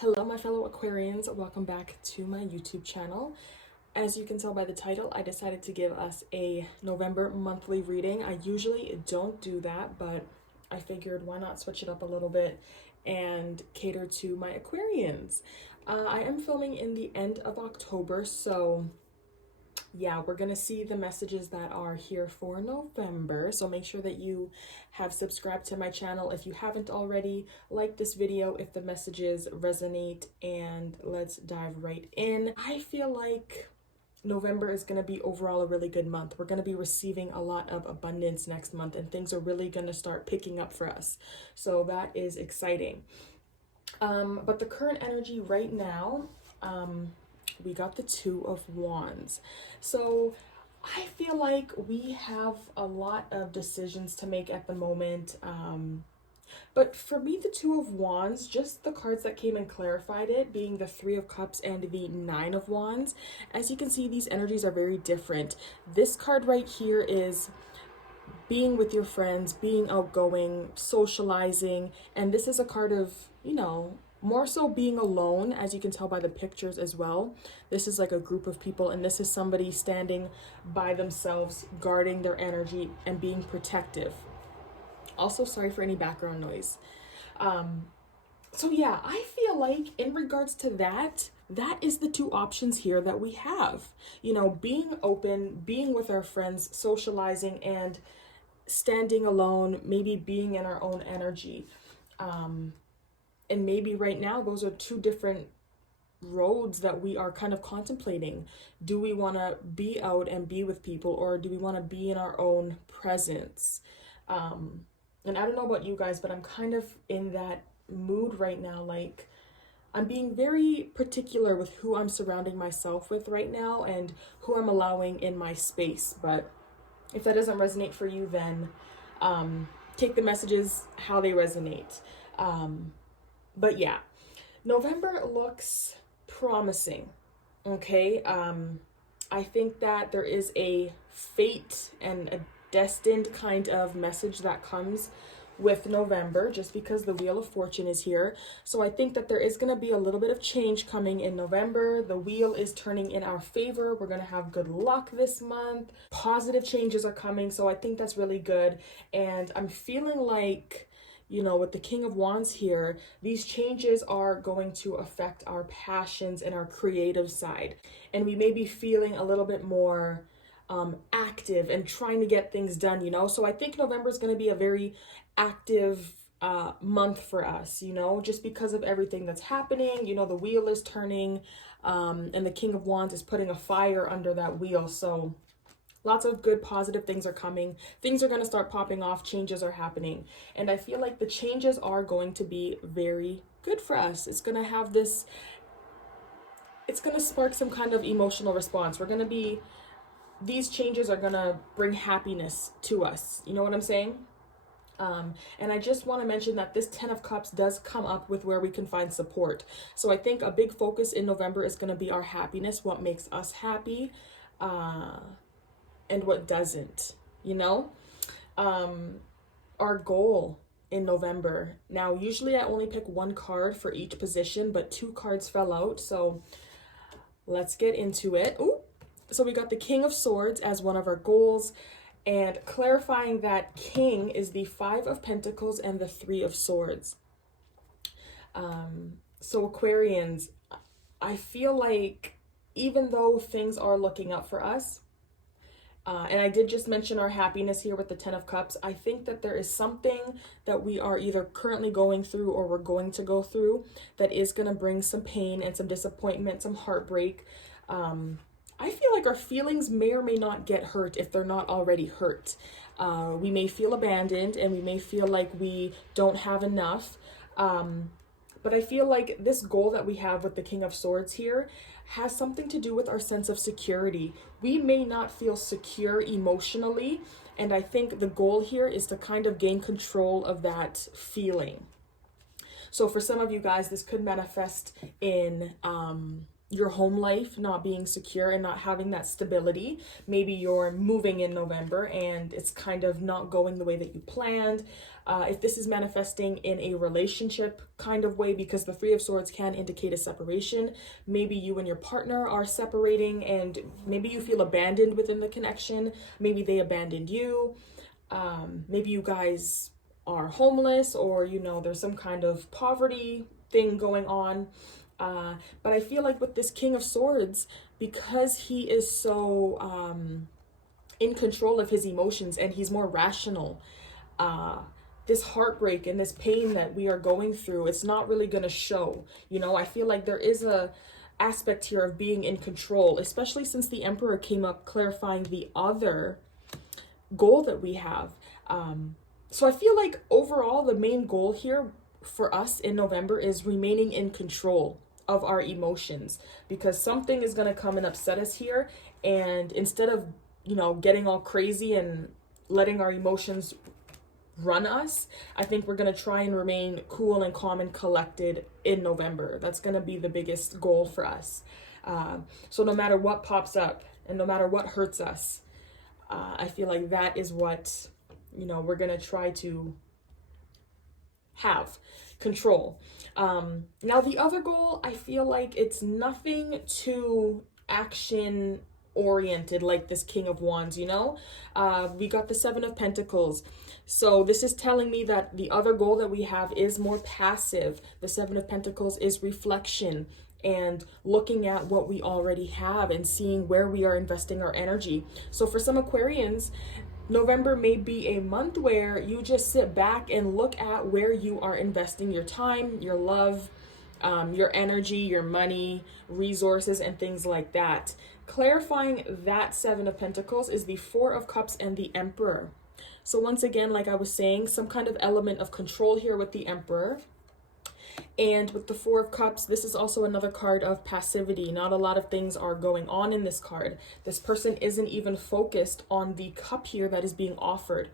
Hello, my fellow Aquarians. Welcome back to my YouTube channel. As you can tell by the title, I decided to give us a November monthly reading. I usually don't do that, but I figured why not switch it up a little bit and cater to my Aquarians. I am filming in the end of October, so yeah, we're gonna see the messages that are here for November. So make sure that you have subscribed to my channel if you haven't already. Like this video if the messages resonate, and let's dive right in. I feel like November is going to be overall a really good month. We're going to be receiving a lot of abundance next month, and things are really going to start picking up for us. So that is exciting. But the current energy right now, we got the Two of Wands. So I feel like we have a lot of decisions to make at the moment. But for me, the Two of Wands, just the cards that came and clarified it, being the Three of Cups and the Nine of Wands. As you can see, these energies are very different. This card right here is being with your friends, being outgoing, socializing. And this is a card of, more so being alone, as you can tell by the pictures as well. This is like a group of people, and this is somebody standing by themselves, guarding their energy and being protective. Also, sorry for any background noise. So yeah, I feel like in regards to that is the two options here that we have. Being open, being with our friends, socializing, and standing alone, maybe being in our own energy. And maybe right now, those are two different roads that we are kind of contemplating. Do we want to be out and be with people, or do we want to be in our own presence? And I don't know about you guys, but I'm kind of in that mood right now. Like, I'm being very particular with who I'm surrounding myself with right now and who I'm allowing in my space. But if that doesn't resonate for you, then take the messages how they resonate. But yeah, November looks promising. Okay. I think that there is a fate and a destined kind of message that comes with November, just because the Wheel of Fortune is here. So I think that there is going to be a little bit of change coming in November. The wheel is turning in our favor. We're going to have good luck this month. Positive changes are coming. So I think that's really good. And I'm feeling like, with the King of Wands here, these changes are going to affect our passions and our creative side. And we may be feeling a little bit more active and trying to get things done, So I think November is going to be a very active month for us, just because of everything that's happening. The wheel is turning, and the King of Wands is putting a fire under that wheel. So lots of good, positive things are coming. Things are going to start popping off. Changes are happening. And I feel like the changes are going to be very good for us. It's going to spark some kind of emotional response. These changes are going to bring happiness to us. You know what I'm saying? And I just want to mention that this 10 of Cups does come up with where we can find support. So I think a big focus in November is going to be our happiness, what makes us happy, and what doesn't, our goal in November. Now, usually I only pick one card for each position, but two cards fell out. So let's get into it. Ooh. So we got the King of Swords as one of our goals, and clarifying that King is the Five of Pentacles and the Three of Swords. So Aquarians, I feel like even though things are looking up for us, and I did just mention our happiness here with the 10 of Cups, I think that there is something that we are either currently going through or we're going to go through that is going to bring some pain and some disappointment, some heartbreak. I feel like our feelings may or may not get hurt if they're not already hurt. We may feel abandoned, and we may feel like we don't have enough. But I feel like this goal that we have with the King of Swords here has something to do with our sense of security. We may not feel secure emotionally, and I think the goal here is to kind of gain control of that feeling. So for some of you guys, this could manifest in your home life not being secure and not having that stability. Maybe you're moving in November and it's kind of not going the way that you planned. If this is manifesting in a relationship kind of way, because the Three of Swords can indicate a separation. Maybe you and your partner are separating and maybe you feel abandoned within the connection. Maybe they abandoned you. Maybe you guys are homeless, or, you know, there's some kind of poverty thing going on. But I feel like with this King of Swords, because he is so in control of his emotions and he's more rational, this heartbreak and this pain that we are going through, it's not really going to show. You know, I feel like there is a aspect here of being in control, especially since the Emperor came up clarifying the other goal that we have. So I feel like overall the main goal here for us in November is remaining in control of our emotions, because something is going to come and upset us here, and instead of, you know, getting all crazy and letting our emotions run us, I think we're going to try and remain cool and calm and collected in November. That's going to be the biggest goal for us. So no matter what pops up and no matter what hurts us, I feel like that is what, you know, we're going to try to have control. Now the other goal, I feel like it's nothing too action oriented like this King of Wands, you know. We got the Seven of Pentacles, so this is telling me that the other goal that we have is more passive. The Seven of Pentacles is reflection and looking at what we already have and seeing where we are investing our energy. So for some Aquarians, November may be a month where you just sit back and look at where you are investing your time, your love, your energy, your money, resources, and things like that. Clarifying that Seven of Pentacles is the Four of Cups and the Emperor. So once again, like I was saying, some kind of element of control here with the Emperor. And with the Four of Cups, this is also another card of passivity. Not a lot of things are going on in this card. This person isn't even focused on the cup here that is being offered.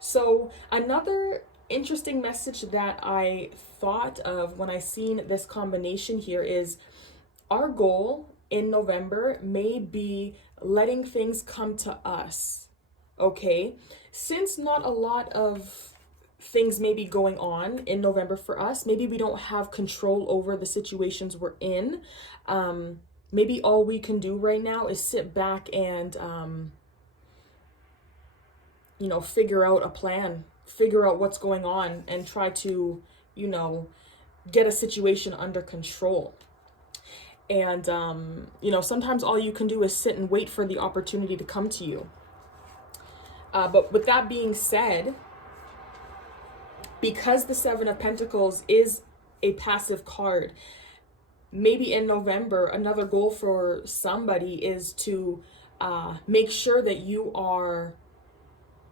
So another interesting message that I thought of when I seen this combination here is our goal in November may be letting things come to us. Okay? Since not a lot of things may be going on in November for us, maybe we don't have control over the situations we're in. Maybe all we can do right now is sit back and you know, figure out a plan, figure out what's going on, and try to, you know, get a situation under control. And you know, sometimes all you can do is sit and wait for the opportunity to come to you. But with that being said, because the Seven of Pentacles is a passive card, maybe in November, another goal for somebody is to make sure that you are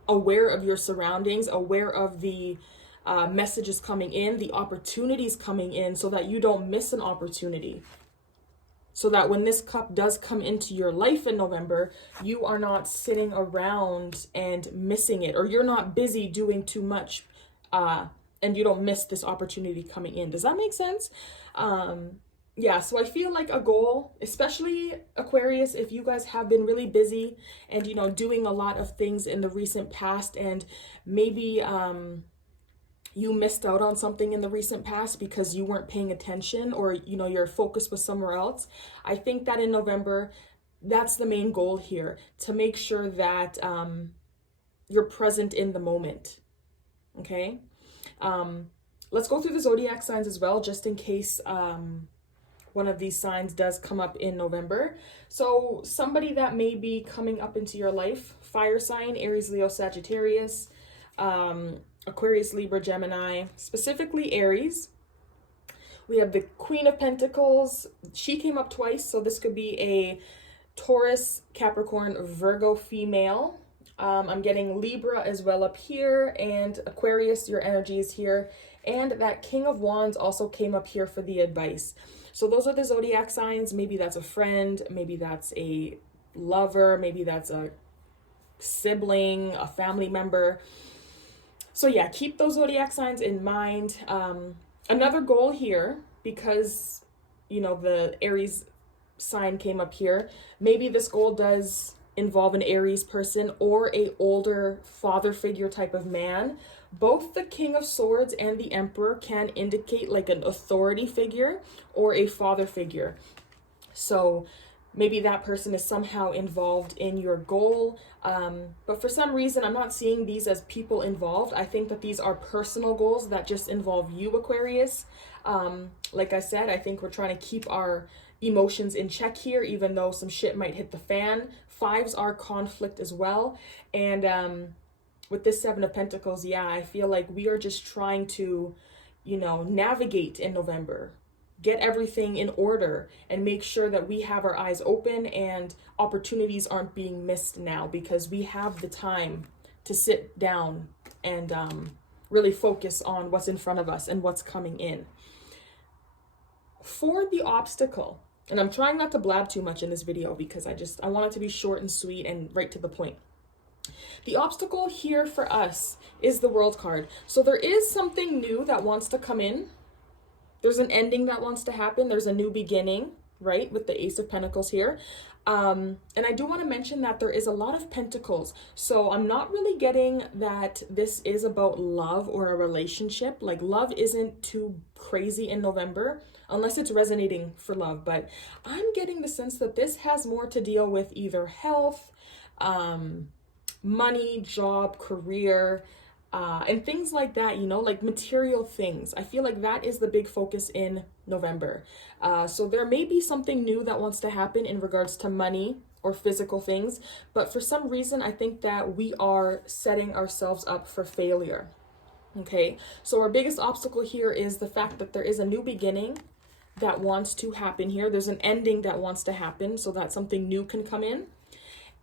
aware of your surroundings, aware of the messages coming in, the opportunities coming in, so that you don't miss an opportunity. So that when this cup does come into your life in November, you are not sitting around and missing it, or you're not busy doing too much and you don't miss this opportunity coming in. Does that make sense? Yeah, so I feel like a goal, especially Aquarius, if you guys have been really busy and, you know, doing a lot of things in the recent past, and maybe you missed out on something in the recent past because you weren't paying attention, or, you know, your focus was somewhere else. I think that in November, that's the main goal here, to make sure that you're present in the moment. Okay, let's go through the zodiac signs as well, just in case one of these signs does come up in November. So somebody that may be coming up into your life: fire sign, Aries, Leo, Sagittarius, Aquarius, Libra, Gemini, specifically Aries. We have the Queen of Pentacles. She came up twice, so this could be a Taurus, Capricorn, Virgo female. I'm getting Libra as well up here, and Aquarius, your energy is here. And that King of Wands also came up here for the advice. So those are the zodiac signs. Maybe that's a friend, maybe that's a lover, maybe that's a sibling, a family member. So yeah, keep those zodiac signs in mind. Another goal here, because, you know, the Aries sign came up here. Maybe this goal does involve an Aries person or a older father figure type of man. Both the King of Swords and the Emperor can indicate like an authority figure or a father figure. So maybe that person is somehow involved in your goal. But for some reason, I'm not seeing these as people involved. I think that these are personal goals that just involve you, Aquarius. Like I said, I think we're trying to keep our emotions in check here, even though some shit might hit the fan. Fives are conflict as well. And with this Seven of Pentacles, yeah, I feel like we are just trying to, you know, navigate in November, get everything in order, and make sure that we have our eyes open and opportunities aren't being missed now, because we have the time to sit down and really focus on what's in front of us and what's coming in. For the obstacle, and I'm trying not to blab too much in this video because I want it to be short and sweet and right to the point. The obstacle here for us is the World card. So there is something new that wants to come in. There's an ending that wants to happen. There's a new beginning, right? With the Ace of Pentacles here. And I do want to mention that there is a lot of pentacles. So I'm not really getting that this is about love or a relationship. Like, love isn't too crazy in November, unless it's resonating for love. But I'm getting the sense that this has more to deal with either health, money, job, career, and things like that, you know, like material things. I feel like that is the big focus in November. So there may be something new that wants to happen in regards to money or physical things, but for some reason, I think that we are setting ourselves up for failure. Okay, so our biggest obstacle here is the fact that there is a new beginning that wants to happen here. There's an ending that wants to happen so that something new can come in.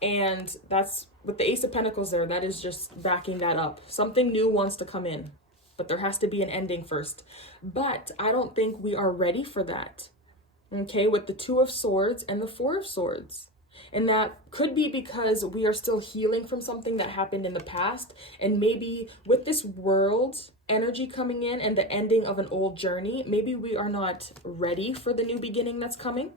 And that's with the Ace of Pentacles there, that is just backing that up. Something new wants to come in, but there has to be an ending first. But I don't think we are ready for that. Okay, with the Two of Swords and the Four of Swords. And that could be because we are still healing from something that happened in the past. And maybe with this world energy coming in and the ending of an old journey, maybe we are not ready for the new beginning that's coming.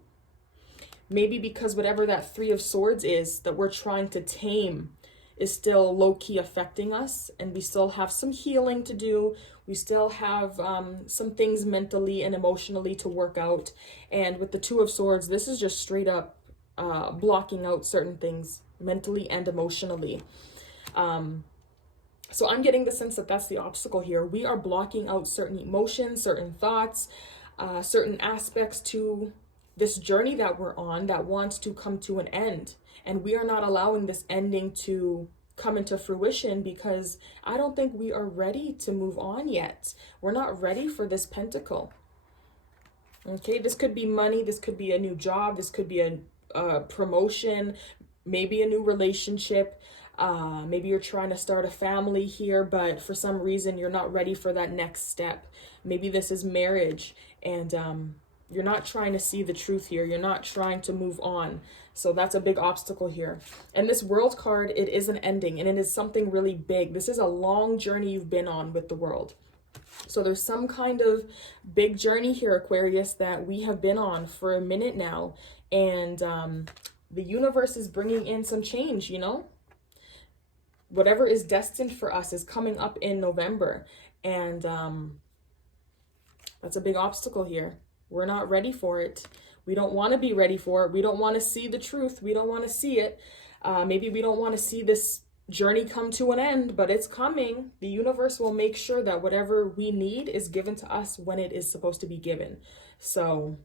Maybe because whatever that Three of Swords is that we're trying to tame is still low-key affecting us, and we still have some healing to do. We still have some things mentally and emotionally to work out. And with the Two of Swords, this is just straight up blocking out certain things mentally and emotionally. So I'm getting the sense that that's the obstacle here. We are blocking out certain emotions, certain thoughts, certain aspects to this journey that we're on that wants to come to an end. And we are not allowing this ending to come into fruition because I don't think we are ready to move on yet. We're not ready for this pentacle. Okay, this could be money. This could be a new job. This could be a promotion, maybe a new relationship. Maybe you're trying to start a family here, but for some reason you're not ready for that next step. Maybe this is marriage, and you're not trying to see the truth here. You're not trying to move on. So that's a big obstacle here. And this World card, it is an ending, and it is something really big. This is a long journey you've been on with the World. So there's some kind of big journey here, Aquarius, that we have been on for a minute now. And the universe is bringing in some change, you know? Whatever is destined for us is coming up in November. And that's a big obstacle here. We're not ready for it. We don't want to be ready for it. We don't want to see the truth. We don't want to see it. Maybe we don't want to see this journey come to an end, but it's coming. The universe will make sure that whatever we need is given to us when it is supposed to be given. So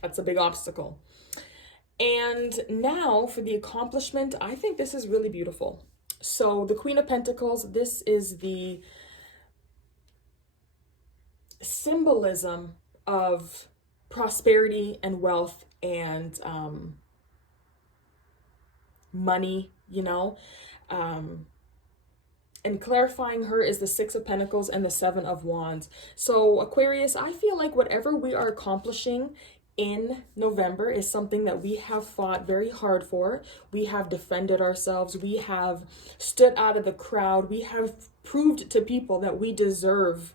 that's a big obstacle. And now for the accomplishment, I think this is really beautiful. So the Queen of Pentacles, this is the symbolism of prosperity and wealth and money, you know. And clarifying her is the Six of Pentacles and the Seven of Wands. So Aquarius, I feel like whatever we are accomplishing in November is something that we have fought very hard for. We have defended ourselves. We have stood out of the crowd. We have proved to people that we deserve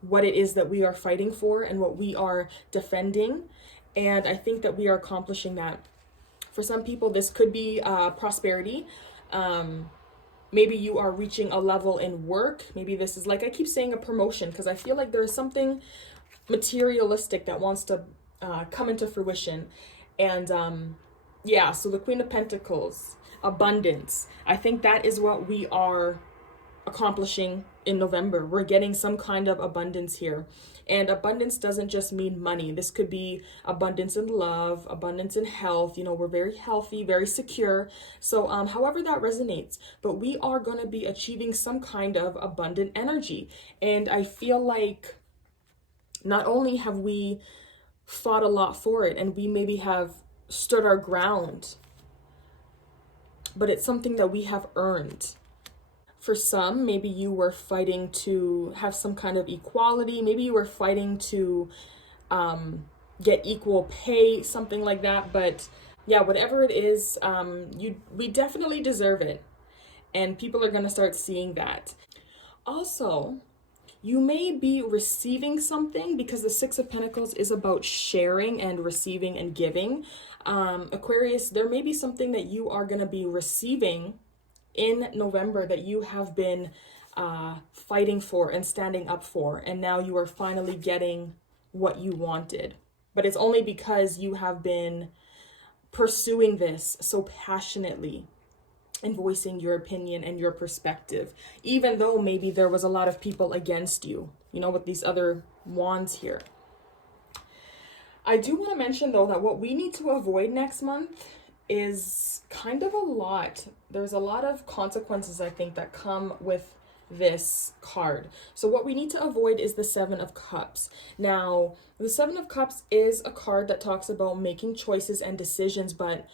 what it is that we are fighting for and what we are defending. And I think that we are accomplishing that. For some people, this could be prosperity. Maybe you are reaching a level in work. Maybe this is, like I keep saying, a promotion, because I feel like there is something materialistic that wants to come into fruition. And yeah, so the Queen of Pentacles, abundance. I think that is what we are accomplishing in November. We're getting some kind of abundance here. And abundance doesn't just mean money. This could be abundance in love, abundance in health. You know, we're very healthy, very secure. So however that resonates, but we are going to be achieving some kind of abundant energy. And I feel like not only have we fought a lot for it and we maybe have stood our ground, but it's something that we have earned. For some, maybe you were fighting to have some kind of equality. Maybe you were fighting to get equal pay, something like that. But yeah, whatever it is, we definitely deserve it. And people are going to start seeing that. Also, you may be receiving something, because the Six of Pentacles is about sharing and receiving and giving. Aquarius, there may be something that you are going to be receiving in November that you have been fighting for and standing up for, and now you are finally getting what you wanted. But it's only because you have been pursuing this so passionately and voicing your opinion and your perspective, even though maybe there was a lot of people against you, you know, with these other wands here. I do want to mention, though, that what we need to avoid next month is kind of a lot. There's a lot of consequences, I think, that come with this card. So what we need to avoid is the Seven of Cups. Now, the Seven of Cups is a card that talks about making choices and decisions, but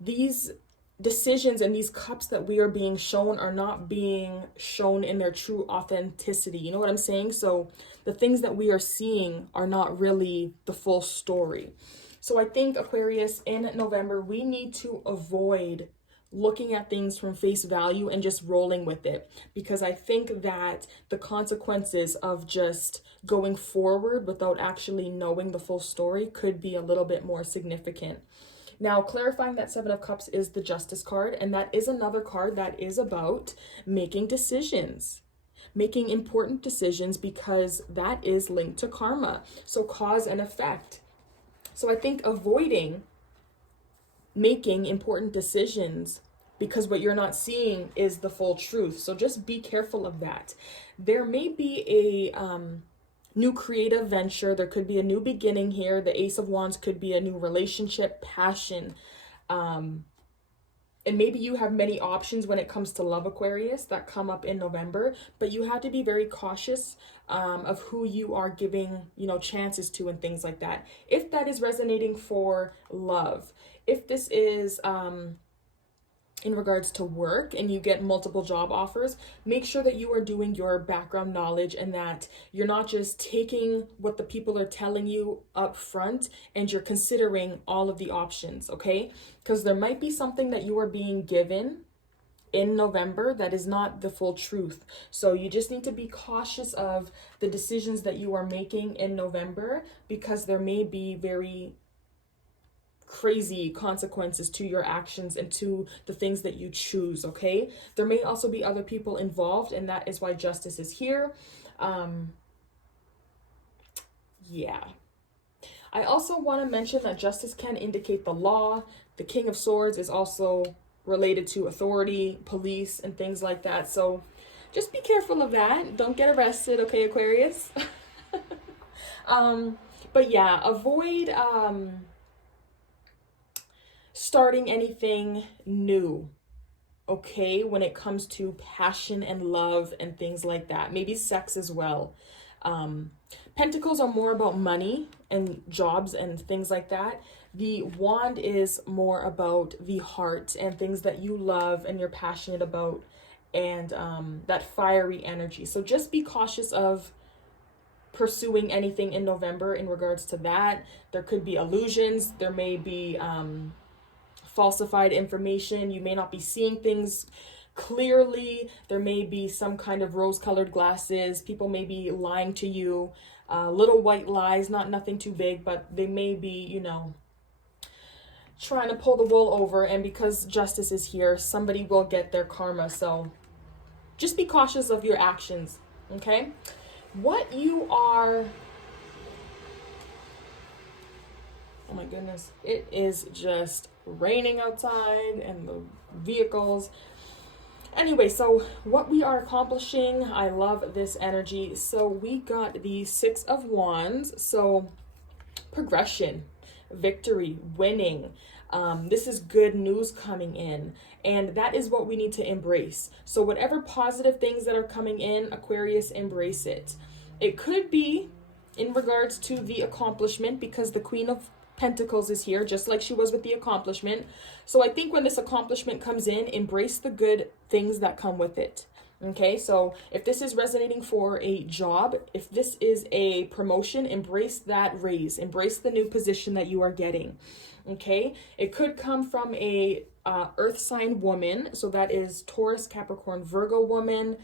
these decisions and these cups that we are being shown are not being shown in their true authenticity. You know what I'm saying? So the things that we are seeing are not really the full story. So I think, Aquarius, in November, we need to avoid looking at things from face value and just rolling with it, because I think that the consequences of just going forward without actually knowing the full story could be a little bit more significant. Now, clarifying that Seven of Cups is the Justice card, and that is another card that is about making decisions, making important decisions, because that is linked to karma. So cause and effect. So I think avoiding making important decisions because what you're not seeing is the full truth. So just be careful of that. There may be a new creative venture. There could be a new beginning here. The Ace of Wands could be a new relationship, passion. And maybe you have many options when it comes to love, Aquarius, that come up in November, but you have to be very cautious of who you are giving, you know, chances to and things like that. If that is resonating for love, if this is in regards to work and you get multiple job offers, make sure that you are doing your background knowledge and that you're not just taking what the people are telling you up front and you're considering all of the options, okay? Because there might be something that you are being given in November that is not the full truth. So you just need to be cautious of the decisions that you are making in November, because there may be very crazy consequences to your actions and to the things that you choose, okay? There may also be other people involved, and that is why justice is here. Yeah. I also want to mention that justice can indicate the law. The King of Swords is also related to authority, police, and things like that. So just be careful of that. Don't get arrested, okay, Aquarius? But yeah, avoid starting anything new, okay, when it comes to passion and love and things like that. Maybe sex as well. Pentacles are more about money and jobs and things like that. The wand is more about the heart and things that you love and you're passionate about, and that fiery energy. So just be cautious of pursuing anything in November in regards to that. There could be illusions. There may be falsified information. You may not be seeing things clearly. There may be some kind of rose-colored glasses. People may be lying to you. little white lies, nothing too big, but they may be, you know, trying to pull the wool over. And because justice is here, somebody will get their karma. So just be cautious of your actions, okay? What you are... Oh my goodness, it is just raining outside and the vehicles. Anyway, so what we are accomplishing, I love this energy. So we got the Six of Wands. So progression, victory, winning. This is good news coming in, and that is what we need to embrace. So whatever positive things that are coming in, Aquarius, embrace it. It could be in regards to the accomplishment, because the Queen of Pentacles is here, just like she was with the accomplishment. So I think when this accomplishment comes in, embrace the good things that come with it. Okay, so if this is resonating for a job, if this is a promotion, embrace that raise, embrace the new position that you are getting. Okay, it could come from a earth sign woman, so that is Taurus, Capricorn, Virgo woman.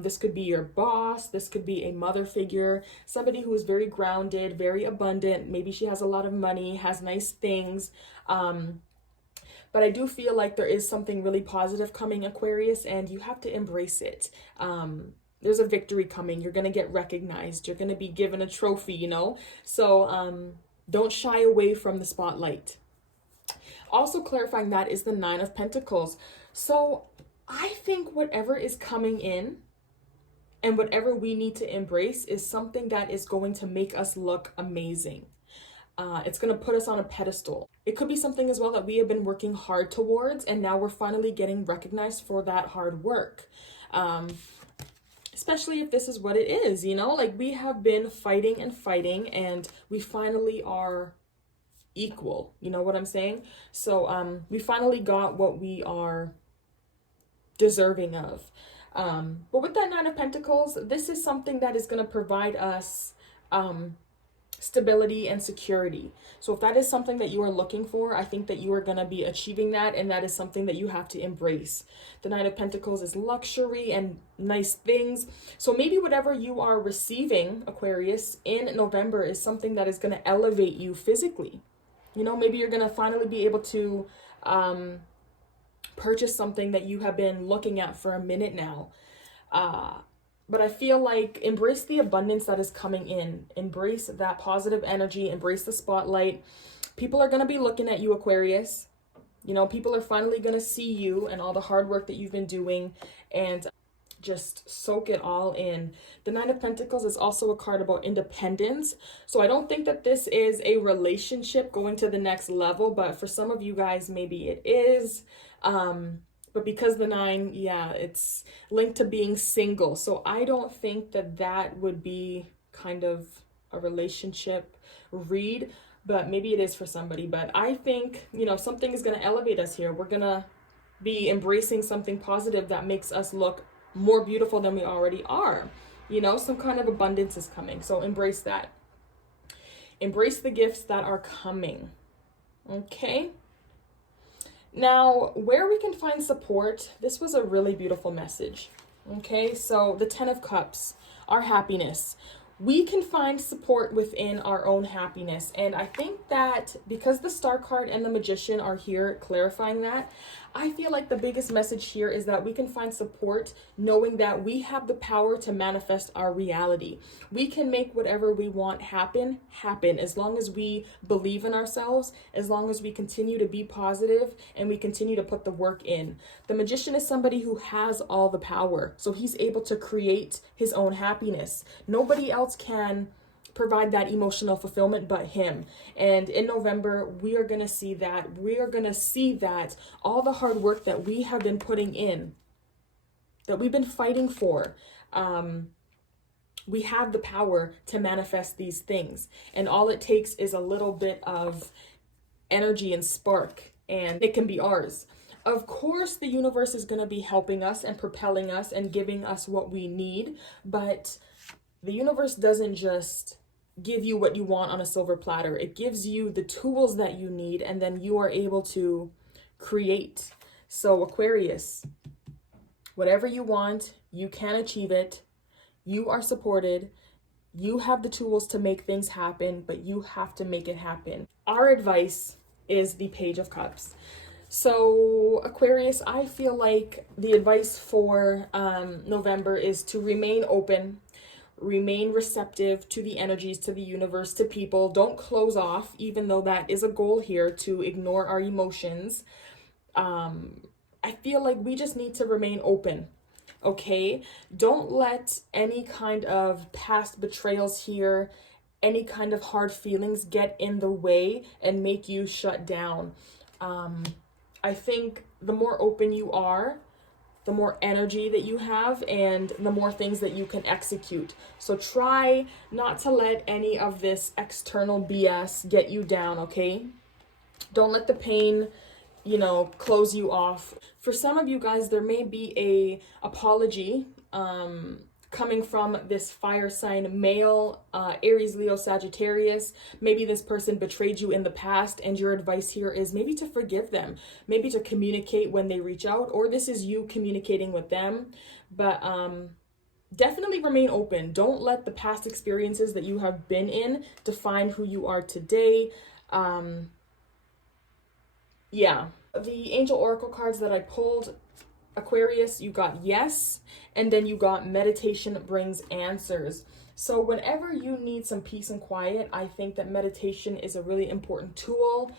This could be your boss, this could be a mother figure, somebody who is very grounded, very abundant. Maybe she has a lot of money, has nice things. But I do feel like there is something really positive coming, Aquarius, and you have to embrace it. There's a victory coming. You're going to get recognized. You're going to be given a trophy, you know? So don't shy away from the spotlight. Also clarifying, that is the Nine of Pentacles. So I think whatever is coming in and whatever we need to embrace is something that is going to make us look amazing. It's going to put us on a pedestal. It could be something as well that we have been working hard towards, and now we're finally getting recognized for that hard work. Especially if this is what it is, you know, like we have been fighting and fighting, and we finally are equal. You know what I'm saying? So we finally got what we are deserving of. But with that Nine of Pentacles, this is something that is going to provide us stability and security. So if that is something that you are looking for, I think that you are going to be achieving that, and that is something that you have to embrace. The Nine of Pentacles is luxury and nice things. So maybe whatever you are receiving, Aquarius, in November is something that is going to elevate you physically. You know, maybe you're going to finally be able to purchase something that you have been looking at for a minute now. But I feel like embrace the abundance that is coming in. Embrace that positive energy. Embrace the spotlight. People are going to be looking at you, Aquarius. You know, people are finally going to see you and all the hard work that you've been doing, and just soak it all in. The Nine of Pentacles is also a card about independence. So I don't think that this is a relationship going to the next level, but for some of you guys, maybe it is. But because the nine, yeah, it's linked to being single. So I don't think that that would be kind of a relationship read, but maybe it is for somebody. But I think, you know, something is going to elevate us here. We're going to be embracing something positive that makes us look more beautiful than we already are. You know, some kind of abundance is coming. So embrace that. Embrace the gifts that are coming. Okay. Now, where we can find support, this was a really beautiful message. Okay, so the Ten of Cups, our happiness. We can find support within our own happiness. And I think that because the Star card and the Magician are here clarifying that, I feel like the biggest message here is that we can find support knowing that we have the power to manifest our reality. We can make whatever we want happen as long as we believe in ourselves, as long as we continue to be positive and we continue to put the work in. The Magician is somebody who has all the power, so he's able to create his own happiness. Nobody else can provide that emotional fulfillment but him. And in November, we are going to see that. We are going to see that all the hard work that we have been putting in, that we've been fighting for, we have the power to manifest these things. And all it takes is a little bit of energy and spark, and it can be ours. Of course, the universe is going to be helping us and propelling us and giving us what we need, but the universe doesn't just give you what you want on a silver platter. It gives you the tools that you need, and then you are able to create. So Aquarius, whatever you want, you can achieve it. You are supported. You have the tools to make things happen, but you have to make it happen. Our advice is the Page of Cups. So Aquarius, I feel like the advice for November is to remain open, remain receptive to the energies, to the universe, to people. Don't close off, even though that is a goal here, to ignore our emotions. I feel like we just need to remain open. Okay, don't let any kind of past betrayals here, any kind of hard feelings get in the way and make you shut down. I think the more open you are, the more energy that you have, and the more things that you can execute. So try not to let any of this external BS get you down, okay? Don't let the pain, close you off. For some of you guys, there may be a apology coming from this fire sign male, Aries, Leo, Sagittarius. Maybe this person betrayed you in the past, and your advice here is maybe to forgive them, maybe to communicate when they reach out, or this is you communicating with them. But definitely remain open. Don't let the past experiences that you have been in define who you are today. The angel oracle cards that I pulled, Aquarius, you got yes, and then you got meditation brings answers. So whenever you need some peace and quiet, I think that meditation is a really important tool.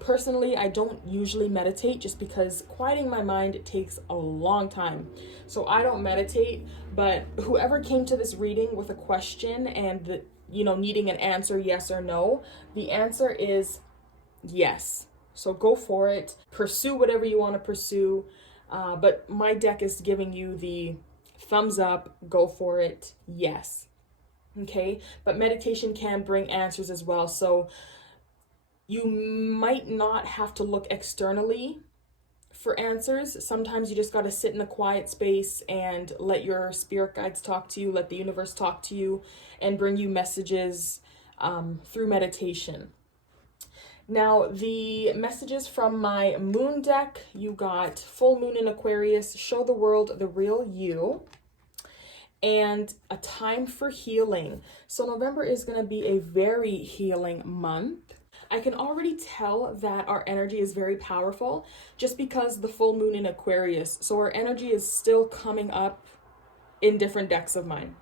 Personally, I don't usually meditate just because quieting my mind takes a long time. So I don't meditate, but whoever came to this reading with a question and needing an answer, yes or no, the answer is yes. So go for it. Pursue whatever you want to pursue. But my deck is giving you the thumbs up, go for it, yes. Okay, but meditation can bring answers as well. So you might not have to look externally for answers. Sometimes you just got to sit in a quiet space and let your spirit guides talk to you, let the universe talk to you, and bring you messages through meditation. Now, the messages from my moon deck, you got full moon in Aquarius, show the world the real you, and a time for healing. So November is going to be a very healing month. I can already tell that our energy is very powerful just because the full moon in Aquarius. So our energy is still coming up in different decks of mine.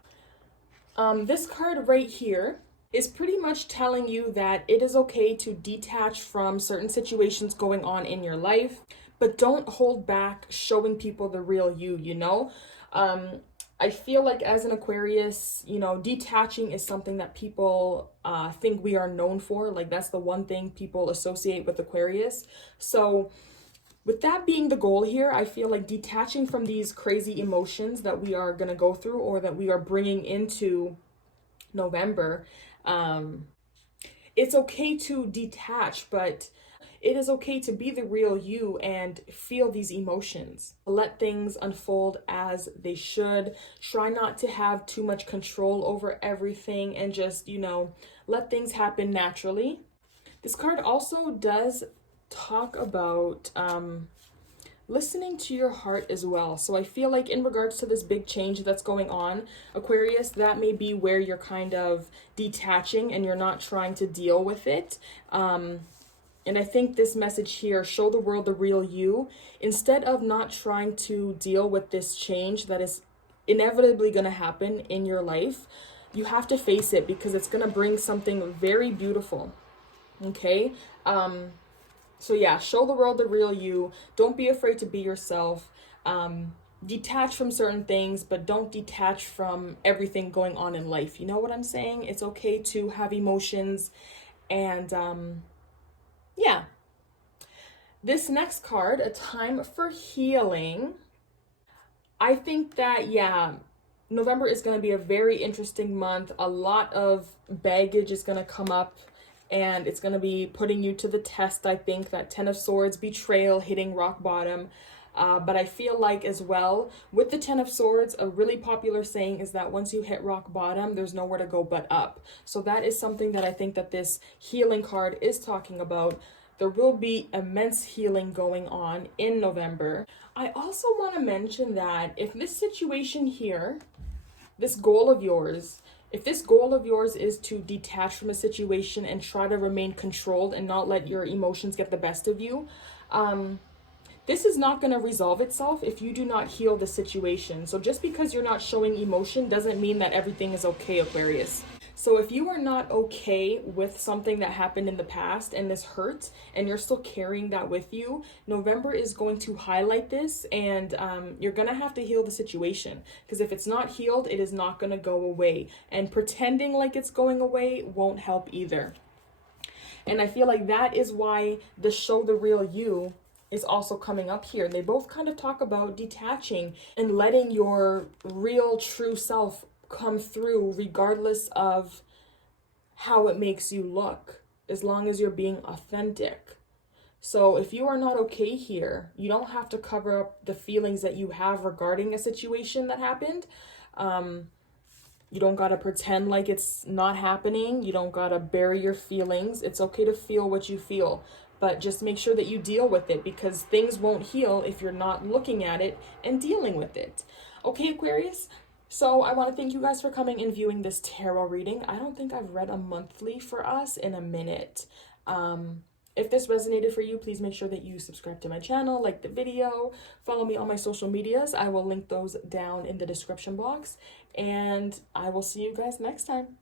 This card right here is pretty much telling you that it is okay to detach from certain situations going on in your life, but don't hold back showing people the real you. I feel like as an Aquarius, detaching is something that people think we are known for. Like that's the one thing people associate with Aquarius. So with that being the goal here, I feel like detaching from these crazy emotions that we are going to go through or that we are bringing into November, it's okay to detach, but it is okay to be the real you and feel these emotions. Let things unfold as they should. Try not to have too much control over everything and just, let things happen naturally. This card also does talk about listening to your heart as well. So I feel like in regards to this big change that's going on, Aquarius, that may be where you're kind of detaching and you're not trying to deal with it. And I think this message here, show the world the real you, instead of not trying to deal with this change that is inevitably going to happen in your life, you have to face it because it's going to bring something very beautiful. Okay? So yeah, show the world the real you. Don't be afraid to be yourself. Detach from certain things, but don't detach from everything going on in life. You know what I'm saying? It's okay to have emotions. And yeah. This next card, a time for healing. I think that, November is going to be a very interesting month. A lot of baggage is going to come up. And it's going to be putting you to the test, I think. That 10 of Swords, betrayal, hitting rock bottom. But I feel like as well, with the 10 of Swords, a really popular saying is that once you hit rock bottom, there's nowhere to go but up. So that is something that I think that this healing card is talking about. There will be immense healing going on in November. I also want to mention that if this situation here, this goal of yours, If this goal of yours is to detach from a situation and try to remain controlled and not let your emotions get the best of you, this is not going to resolve itself if you do not heal the situation. So just because you're not showing emotion doesn't mean that everything is okay, Aquarius. So if you are not okay with something that happened in the past and this hurts and you're still carrying that with you, November is going to highlight this, and you're going to have to heal the situation, because if it's not healed, it is not going to go away. And pretending like it's going away won't help either. And I feel like that is why the show The Real You is also coming up here. They both kind of talk about detaching and letting your real true self come through regardless of how it makes you look, as long as you're being authentic. So if you are not okay here, you don't have to cover up the feelings that you have regarding a situation that happened. You don't gotta pretend like it's not happening. You don't gotta bury your feelings. It's okay to feel what you feel, but just make sure that you deal with it, because things won't heal if you're not looking at it and dealing with it. Okay, Aquarius? So I want to thank you guys for coming and viewing this tarot reading. I don't think I've read a monthly for us in a minute. If this resonated for you, please make sure that you subscribe to my channel, like the video, follow me on my social medias. I will link those down in the description box, and I will see you guys next time.